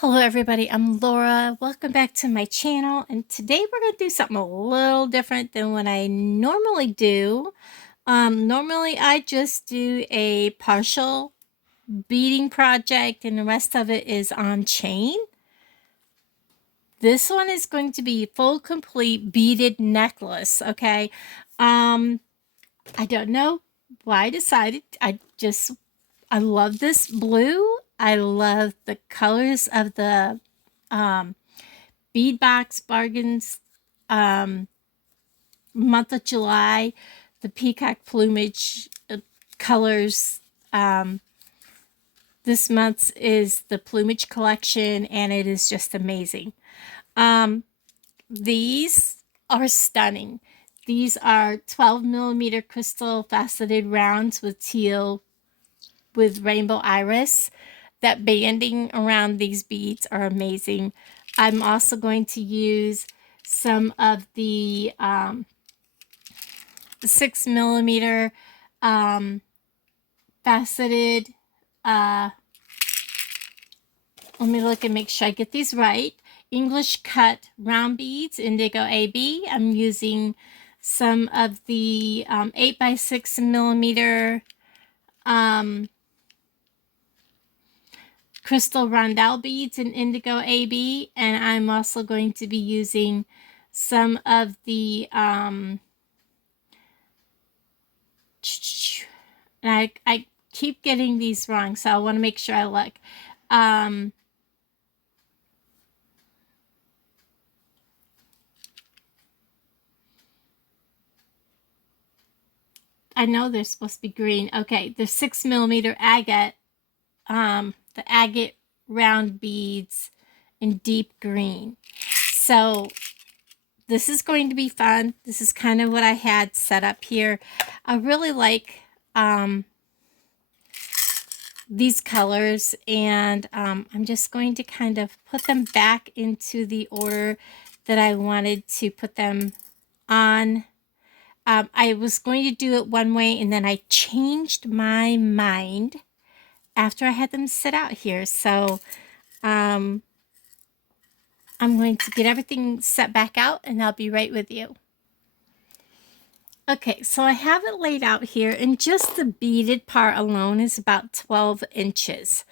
Hello everybody, I'm Laura. Welcome back to my channel, and today we're going to do something a little different than what I normally do. Normally I just do a partial beading project and the rest of it is on chain. This one is going to be full complete beaded necklace, okay? I don't know why I decided. I love this blue. I love the colors of the Bead Box bargains, month of July, the peacock plumage colors. This month's is the plumage collection, and it is just amazing. These are stunning. These are 12mm crystal faceted rounds with teal with rainbow iris. That banding around these beads are amazing. I'm also going to use some of the 6mm faceted, let me look and make sure I get these right, English cut round beads, indigo AB. I'm using some of the 8x6mm crystal rondelle beads in indigo AB, and I'm also going to be using some of the and I keep getting these wrong, so I want to make sure I look. I know they're supposed to be green. Okay, the 6mm agate, the agate round beads in deep green. So this is going to be fun. This is kind of what I had set up here. I really like these colors, and I'm just going to kind of put them back into the order that I wanted to put them on. I was going to do it one way, and then I changed my mind after I had them sit out here. So I'm going to get everything set back out, and I'll be right with you. Okay, so I have it laid out here, and just the beaded part alone is about 12 inches.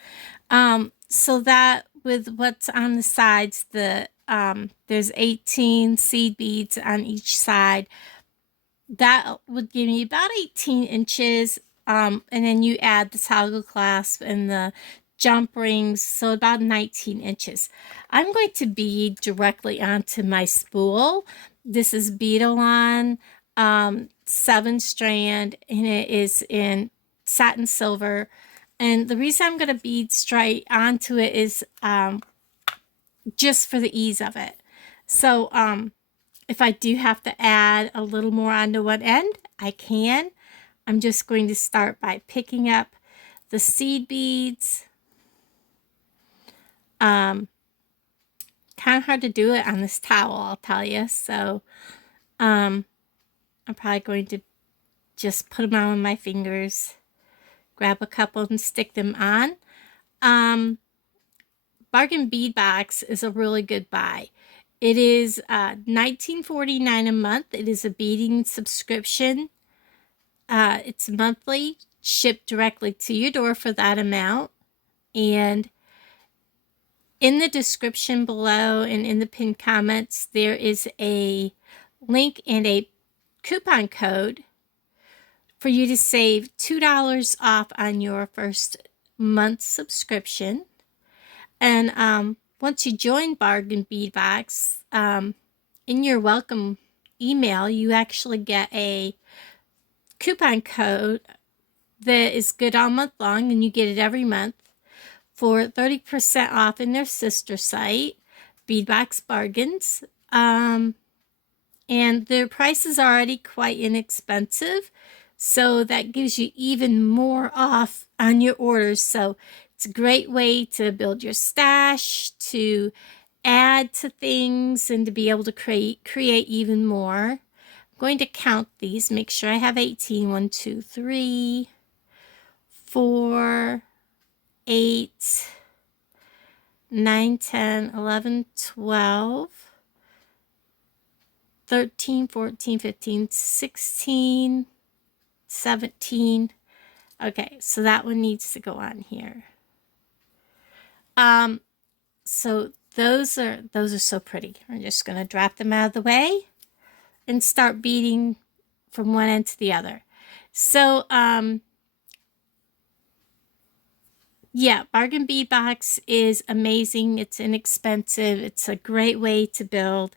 So that with what's on the sides, there's 18 seed beads on each side. That would give me about 18 inches. And then you add the toggle clasp and the jump rings, so about 19 inches. I'm going to bead directly onto my spool. This is Bead-A-Lon 7-strand, and it is in satin silver. And the reason I'm going to bead straight onto it is just for the ease of it. So if I do have to add a little more onto one end, I can. I'm just going to start by picking up the seed beads. Kind of hard to do it on this towel, I'll tell you. So I'm probably going to just put them on with my fingers, grab a couple and stick them on. Bargain Bead Box is a really good buy. It is $19.49 a month. It is a beading subscription. It's monthly, shipped directly to your door for that amount. And in the description below and in the pinned comments, there is a link and a coupon code for you to save $2 off on your first month subscription. And once you join Bargain Bead Box, in your welcome email, you actually get a coupon code that is good all month long, and you get it every month for 30% off in their sister site, Beadbox Bargains. And their price is already quite inexpensive, so that gives you even more off on your orders. So it's a great way to build your stash, to add to things, and to be able to create even more. I'm going to count these, make sure I have 18. 1, 2, 3, 4, 8, 9, 10, 11, 12, 13, 14, 15, 16, 17. Okay, so that one needs to go on here. So those are so pretty. I'm just going to drop them out of the way and start beading from one end to the other. So, yeah, Bargain Bead Box is amazing. It's inexpensive. It's a great way to build.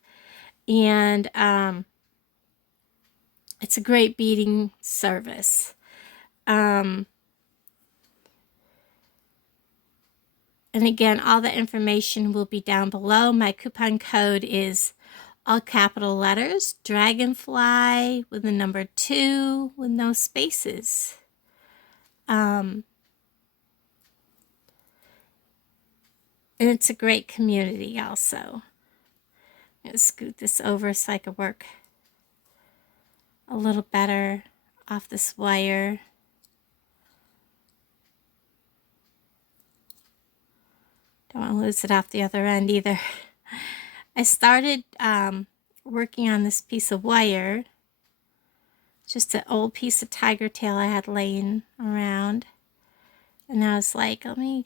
And it's a great beading service. And again, all the information will be down below. My coupon code is all capital letters, Dragonfly with the number 2 with no spaces. And it's a great community also. I'm going to scoot this over so I can work a little better off this wire. Don't want to lose it off the other end either. I started working on this piece of wire, just an old piece of tiger tail I had laying around. And I was like, let me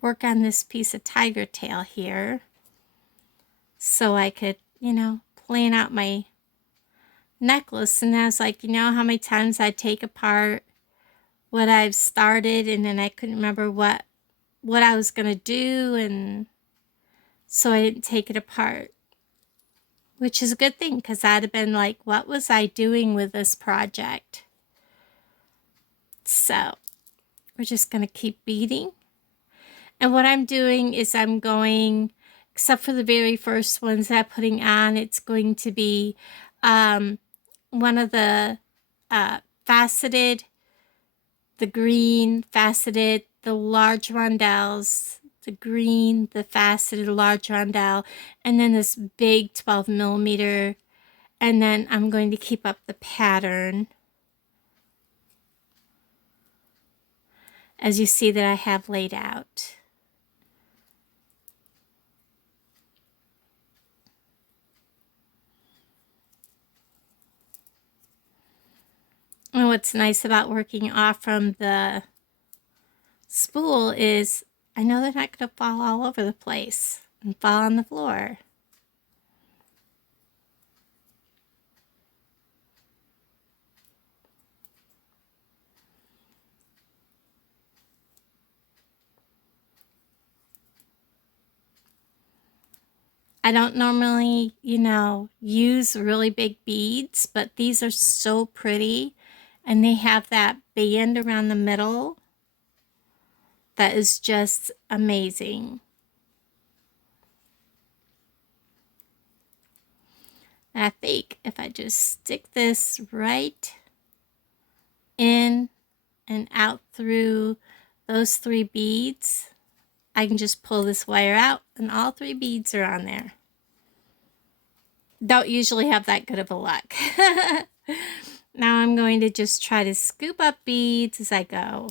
work on this piece of tiger tail here so I could, you know, plan out my necklace. And I was like, you know how many times I take apart what I've started and then I couldn't remember what I was going to do, and so I didn't take it apart, which is a good thing because I'd have been like, what was I doing with this project? So we're just going to keep beading. And what I'm doing is I'm going, except for the very first ones that I'm putting on, it's going to be one of the faceted, the green faceted, the large rondelles, the green, the faceted large rondelle, and then this big 12 millimeter. And then I'm going to keep up the pattern, as you see that I have laid out. And what's nice about working off from the spool is I know they're not going to fall all over the place and fall on the floor. I don't normally, you know, use really big beads, but these are so pretty, and they have that band around the middle that is just amazing. And I think if I just stick this right in and out through those 3 beads, I can just pull this wire out and all 3 beads are on there. Don't usually have that good of a luck. Now I'm going to just try to scoop up beads as I go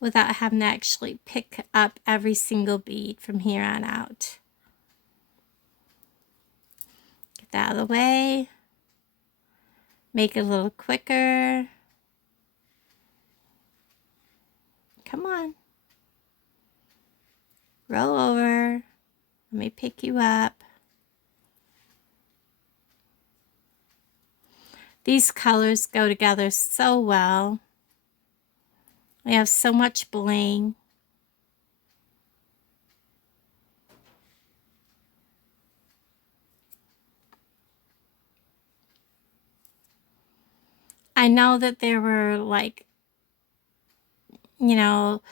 without having to actually pick up every single bead from here on out. Get that out of the way. Make it a little quicker. Come on. Roll over. Let me pick you up. These colors go together so well. We have so much bling. I know that there were, like, you know,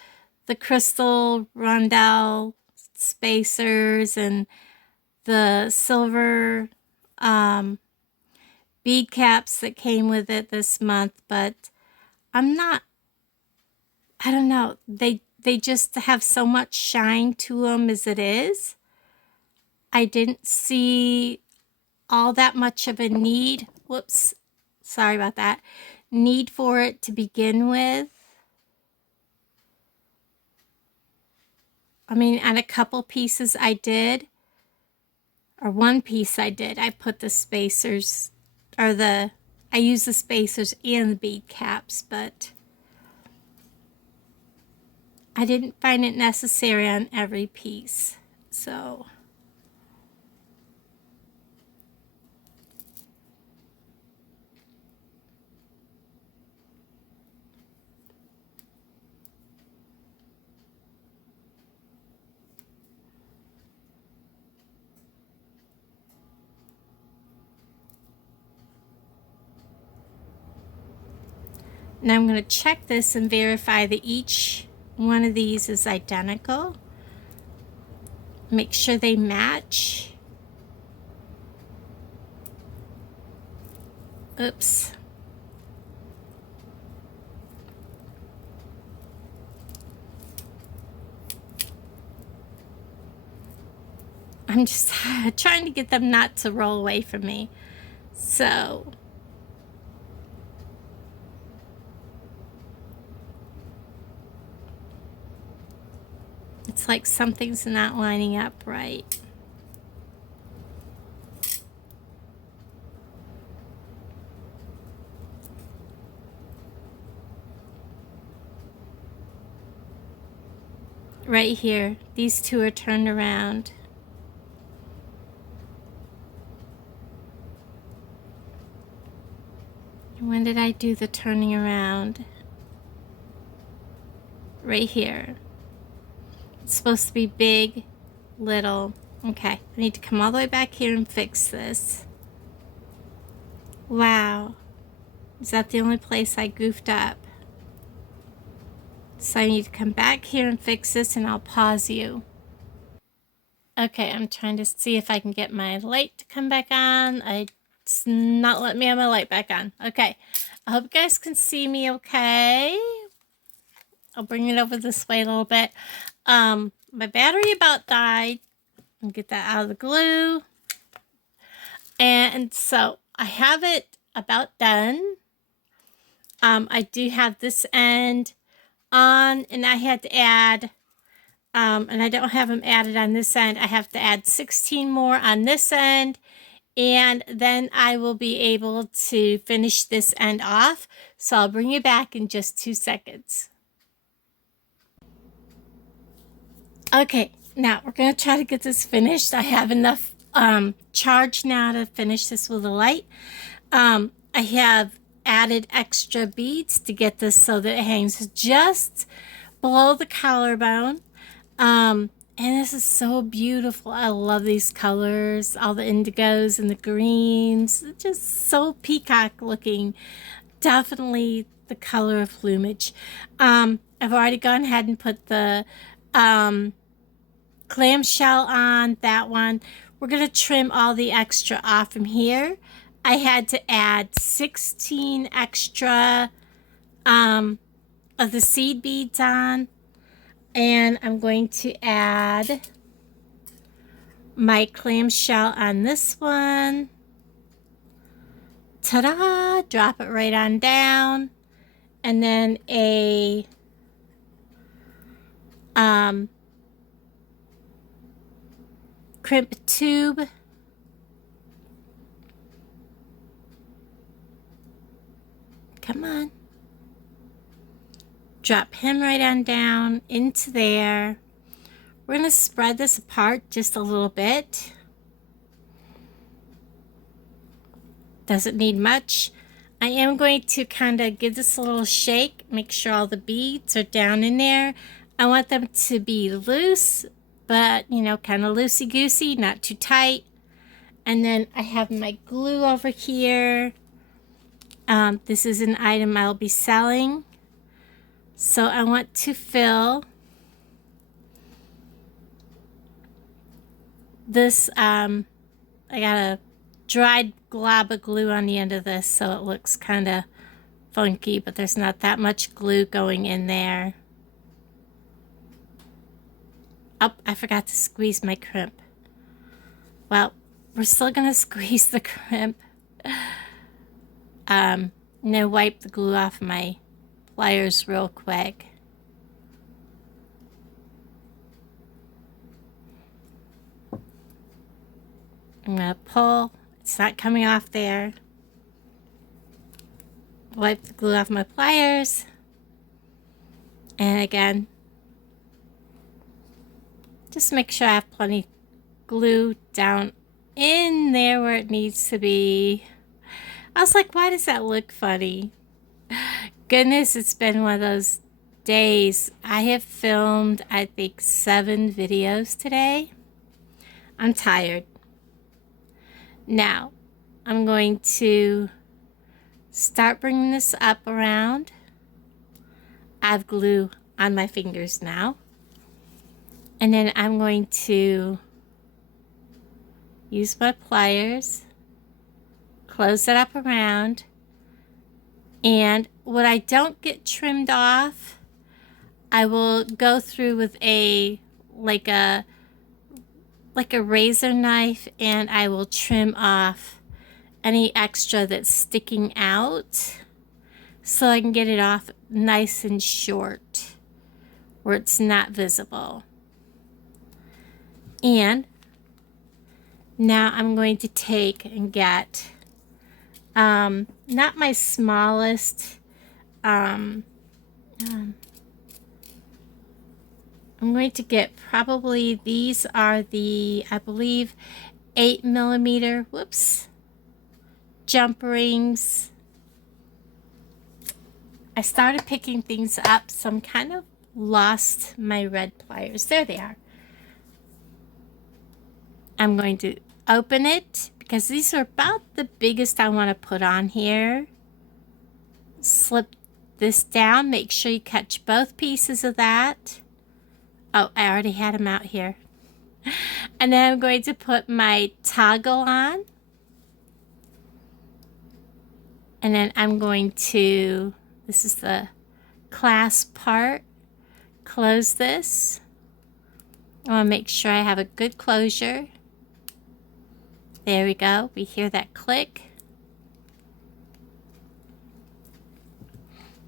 the crystal rondelle spacers and the silver bead caps that came with it this month, but I'm not, I don't know, they just have so much shine to them as it is. I didn't see all that much of a need, whoops, sorry about that, need for it to begin with. I mean, on a couple pieces I did, or one piece I did, I put the spacers, or I used the spacers and the bead caps, but I didn't find it necessary on every piece. So now I'm going to check this and verify that each one of these is identical. Make sure they match. Oops. I'm just trying to get them not to roll away from me. So it's like something's not lining up right. Right here, these two are turned around. When did I do the turning around? Right here. It's supposed to be big, little. Okay, I need to come all the way back here and fix this. Wow. Is that the only place I goofed up? So I need to come back here and fix this, and I'll pause you. Okay, I'm trying to see if I can get my light to come back on. It's not letting me have my light back on. Okay, I hope you guys can see me okay. I'll bring it over this way a little bit. My battery about died. I'll get that out of the glue. And so I have it about done. I do have this end on, and I had to add, and I don't have them added on this end. I have to add 16 more on this end, and then I will be able to finish this end off. So I'll bring you back in just 2 seconds. Okay, now we're going to try to get this finished. I have enough charge now to finish this with a light. I have added extra beads to get this so that it hangs just below the collarbone. And this is so beautiful. I love these colors, all the indigos and the greens. It's just so peacock looking. Definitely the color of plumage. I've already gone ahead and put the clamshell on that one. We're going to trim all the extra off from here. I had to add 16 extra of the seed beads on, and I'm going to add my clamshell on this one. Ta-da! Drop it right on down, and then a crimp tube. Come on. Drop him right on down into there. We're going to spread this apart just a little bit. Doesn't need much. I am going to kind of give this a little shake. Make sure all the beads are down in there. I want them to be loose, but, you know, kind of loosey-goosey, not too tight. And then I have my glue over here. This is an item I'll be selling. So I want to fill this, I got a dried glob of glue on the end of this, so it looks kind of funky, but there's not that much glue going in there. Oh, I forgot to squeeze my crimp. Well, we're still going to squeeze the crimp. Now wipe the glue off my pliers real quick. I'm going to pull. It's not coming off there. Wipe the glue off my pliers. And again, just make sure I have plenty of glue down in there where it needs to be. I was like, why does that look funny? Goodness, it's been one of those days. I have filmed, I think, 7 videos today. I'm tired. Now, I'm going to start bringing this up around. I have glue on my fingers now. And then I'm going to use my pliers, close it up around, and what I don't get trimmed off, I will go through with like a razor knife, and I will trim off any extra that's sticking out so I can get it off nice and short where it's not visible. And now I'm going to take and get not my smallest, I'm going to get probably, these are the, I believe, 8mm, whoops, jump rings. I started picking things up, so I'm kind of lost my red pliers. There they are. I'm going to open it because these are about the biggest I want to put on here. Slip this down. Make sure you catch both pieces of that. Oh, I already had them out here. And then I'm going to put my toggle on. And then I'm going to, this is the clasp part, close this. I want to make sure I have a good closure. There we go. We hear that click.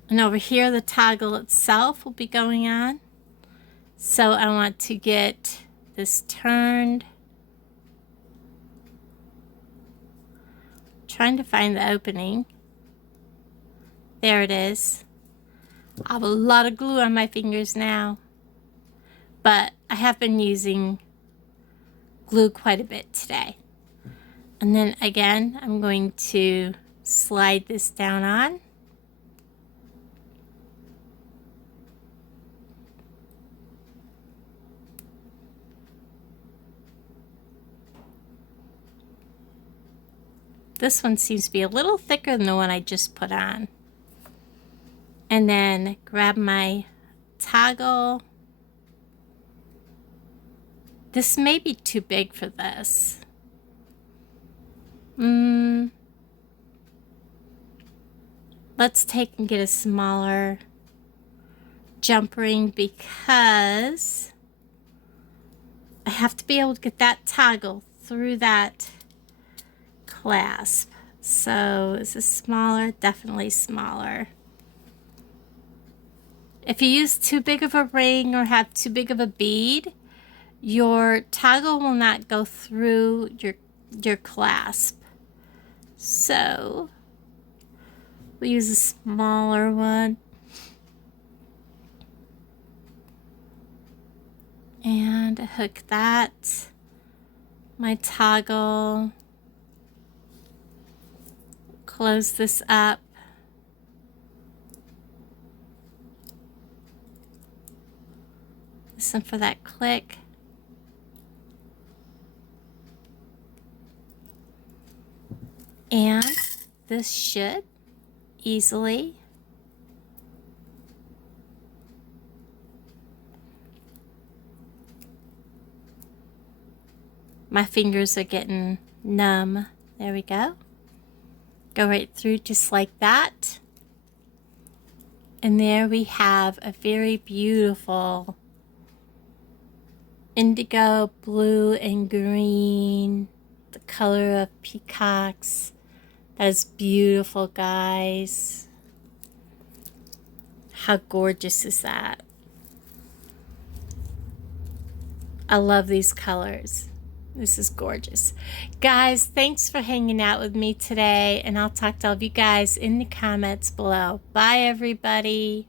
And over here, the toggle itself will be going on. So I want to get this turned. Trying to find the opening. There it is. I have a lot of glue on my fingers now, but I have been using glue quite a bit today. And then again, I'm going to slide this down on. This one seems to be a little thicker than the one I just put on. And then grab my toggle. This may be too big for this. Let's take and get a smaller jump ring because I have to be able to get that toggle through that clasp. So is this smaller? Definitely smaller. If you use too big of a ring or have too big of a bead, your toggle will not go through your clasp. So we'll use a smaller one. And hook that. My toggle. Close this up. Listen for that click. And this should easily my fingers are getting numb. There we go. Go right through just like that. And there we have a very beautiful indigo, blue, and green, the color of peacocks. That is beautiful, guys. How gorgeous is that? I love these colors. This is gorgeous. Guys, thanks for hanging out with me today, and I'll talk to all of you guys in the comments below. Bye, everybody.